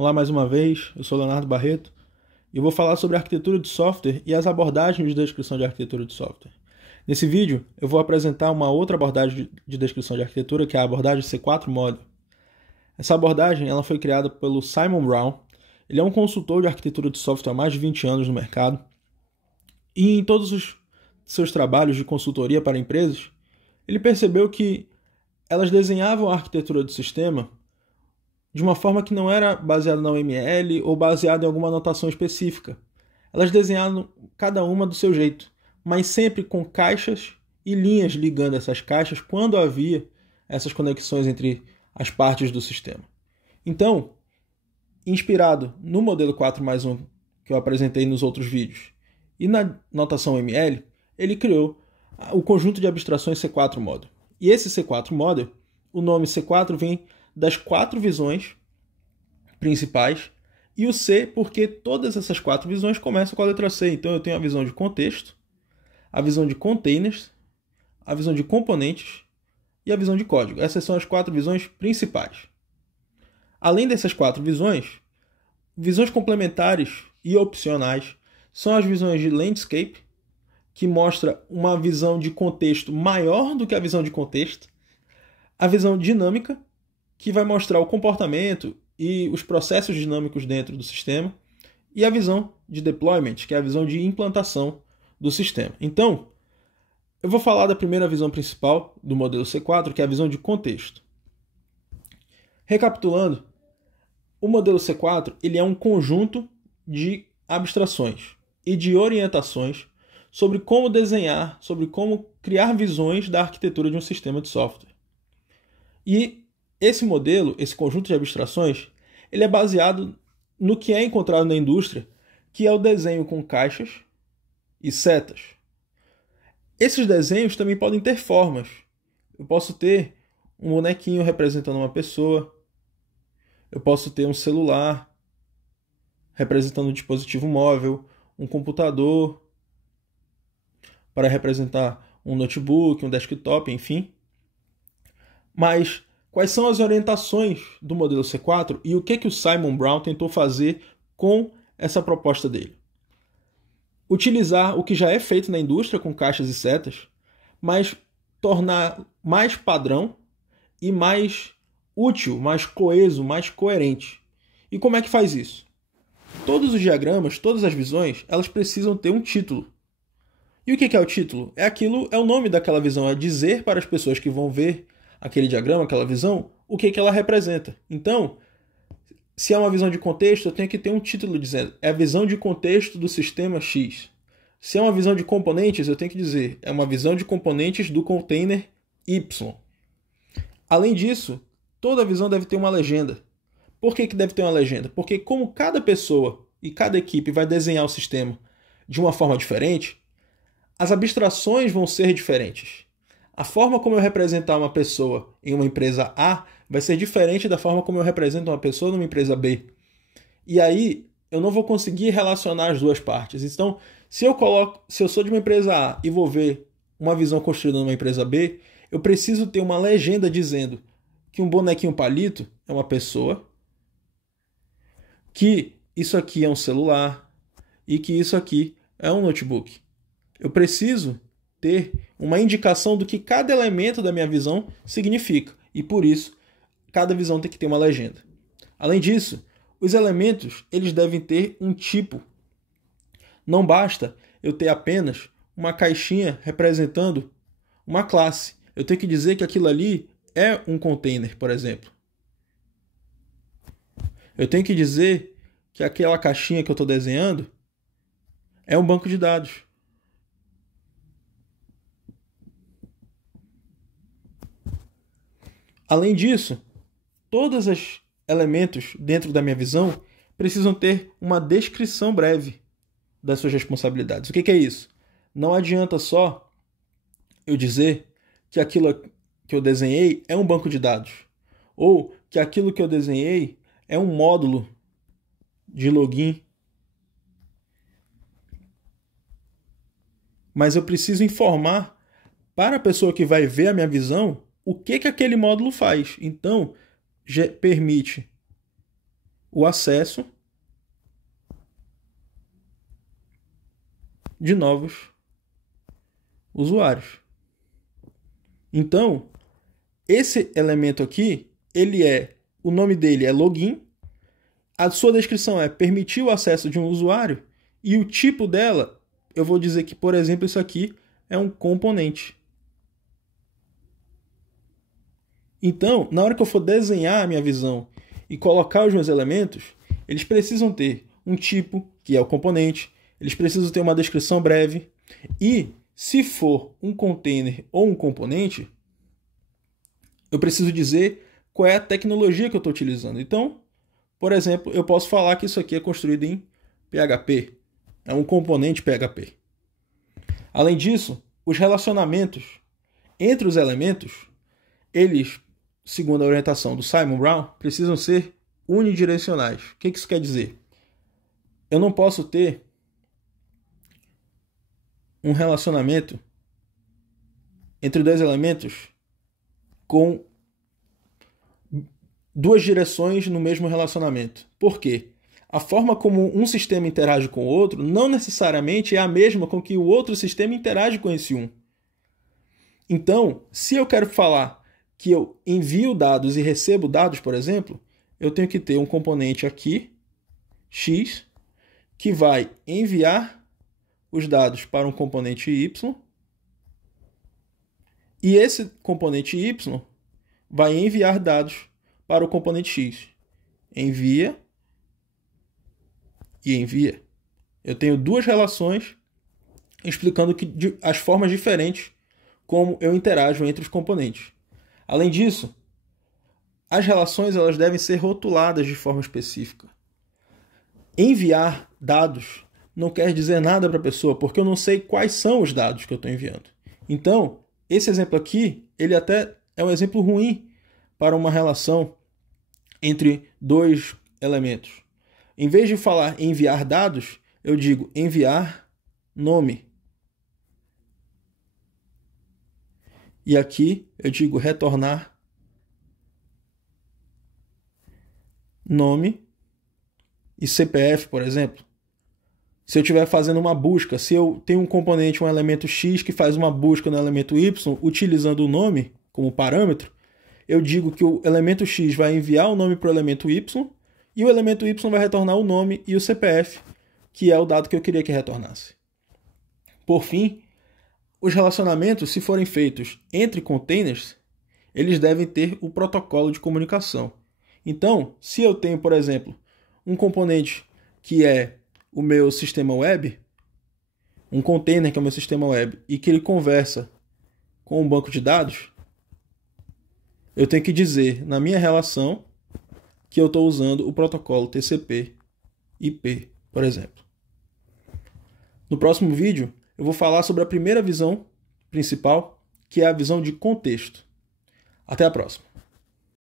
Olá mais uma vez, eu sou Leonardo Barreto e eu vou falar sobre arquitetura de software e as abordagens de descrição de arquitetura de software. Nesse vídeo, eu vou apresentar uma outra abordagem de descrição de arquitetura, que é a abordagem C4 Model. Essa abordagem ela foi criada pelo Simon Brown. Ele é um consultor de arquitetura de software há mais de 20 anos no mercado e em todos os seus trabalhos de consultoria para empresas, ele percebeu que elas desenhavam a arquitetura do sistema de uma forma que não era baseada na UML ou baseada em alguma notação específica. Elas desenhavam cada uma do seu jeito, mas sempre com caixas e linhas ligando essas caixas quando havia essas conexões entre as partes do sistema. Então, inspirado no modelo 4+1 que eu apresentei nos outros vídeos e na notação UML, ele criou o conjunto de abstrações C4 Model. E esse C4 Model, o nome C4 vem das 4 visões principais, e o C porque todas essas 4 visões começam com a letra C. Então eu tenho a visão de contexto, a visão de containers, a visão de componentes e a visão de código. Essas são as 4 visões principais. Além dessas 4 visões, visões complementares e opcionais são as visões de landscape, que mostra uma visão de contexto maior do que a visão de contexto, a visão dinâmica, que vai mostrar o comportamento e os processos dinâmicos dentro do sistema, e a visão de deployment, que é a visão de implantação do sistema. Então, eu vou falar da primeira visão principal do modelo C4, que é a visão de contexto. Recapitulando, o modelo C4 ele é um conjunto de abstrações e de orientações sobre como desenhar, sobre como criar visões da arquitetura de um sistema de software. E esse modelo, esse conjunto de abstrações, ele é baseado no que é encontrado na indústria, que é o desenho com caixas e setas. Esses desenhos também podem ter formas. Eu posso ter um bonequinho representando uma pessoa, eu posso ter um celular representando um dispositivo móvel, um computador para representar um notebook, um desktop, enfim. Mas quais são as orientações do modelo C4 e o que o Simon Brown tentou fazer com essa proposta dele? Utilizar o que já é feito na indústria com caixas e setas, mas tornar mais padrão e mais útil, mais coeso, mais coerente. E como é que faz isso? Todos os diagramas, todas as visões, elas precisam ter um título. E o que é o título? É o nome daquela visão, é dizer para as pessoas que vão ver aquele diagrama, aquela visão, o que ela representa. Então, se é uma visão de contexto, eu tenho que ter um título dizendo é a visão de contexto do sistema X. Se é uma visão de componentes, eu tenho que dizer é uma visão de componentes do container Y. Além disso, toda visão deve ter uma legenda. Por que deve ter uma legenda? Porque como cada pessoa e cada equipe vai desenhar o sistema de uma forma diferente, as abstrações vão ser diferentes. A forma como eu representar uma pessoa em uma empresa A vai ser diferente da forma como eu represento uma pessoa numa empresa B. E aí, eu não vou conseguir relacionar as duas partes. Então, se eu sou de uma empresa A e vou ver uma visão construída numa empresa B, eu preciso ter uma legenda dizendo que um bonequinho palito é uma pessoa, que isso aqui é um celular e que isso aqui é um notebook. Eu preciso ter uma indicação do que cada elemento da minha visão significa. E por isso, cada visão tem que ter uma legenda. Além disso, os elementos eles devem ter um tipo. Não basta eu ter apenas uma caixinha representando uma classe. Eu tenho que dizer que aquilo ali é um container, por exemplo. Eu tenho que dizer que aquela caixinha que eu estou desenhando é um banco de dados. Além disso, todos os elementos dentro da minha visão precisam ter uma descrição breve das suas responsabilidades. O que é isso? Não adianta só eu dizer que aquilo que eu desenhei é um banco de dados, ou que aquilo que eu desenhei é um módulo de login. Mas eu preciso informar para a pessoa que vai ver a minha visão o que aquele módulo faz. Então, permite o acesso de novos usuários. Então, esse elemento aqui, o nome dele é login, a sua descrição é permitir o acesso de um usuário e o tipo dela, eu vou dizer que, por exemplo, isso aqui é um componente. Então, na hora que eu for desenhar a minha visão e colocar os meus elementos, eles precisam ter um tipo, que é o componente, eles precisam ter uma descrição breve e, se for um container ou um componente, eu preciso dizer qual é a tecnologia que eu estou utilizando. Então, por exemplo, eu posso falar que isso aqui é construído em PHP. É um componente PHP. Além disso, os relacionamentos entre os elementos, eles, segundo a orientação do Simon Brown, precisam ser unidirecionais. O que isso quer dizer? Eu não posso ter um relacionamento entre dois elementos com duas direções no mesmo relacionamento. Por quê? A forma como um sistema interage com o outro não necessariamente é a mesma com que o outro sistema interage com esse um. Então, se eu quero falar que eu envio dados e recebo dados, por exemplo, eu tenho que ter um componente aqui, X, que vai enviar os dados para um componente Y, e esse componente Y vai enviar dados para o componente X. Envia e envia. Eu tenho duas relações explicando as formas diferentes como eu interajo entre os componentes. Além disso, as relações elas devem ser rotuladas de forma específica. Enviar dados não quer dizer nada para a pessoa, porque eu não sei quais são os dados que eu estou enviando. Então, esse exemplo aqui, ele até é um exemplo ruim para uma relação entre dois elementos. Em vez de falar enviar dados, eu digo enviar nome. E aqui eu digo retornar nome e CPF, por exemplo. Se eu estiver fazendo uma busca, se eu tenho um componente, um elemento X que faz uma busca no elemento Y, utilizando o nome como parâmetro, eu digo que o elemento X vai enviar o nome para o elemento Y e o elemento Y vai retornar o nome e o CPF, que é o dado que eu queria que retornasse. Por fim, os relacionamentos, se forem feitos entre containers, eles devem ter o protocolo de comunicação. Então, se eu tenho, por exemplo, um componente que é o meu sistema web, um container que é o meu sistema web, e que ele conversa com um banco de dados, eu tenho que dizer na minha relação que eu estou usando o protocolo TCP/IP, por exemplo. No próximo vídeo, eu vou falar sobre a primeira visão principal, que é a visão de contexto. Até a próxima.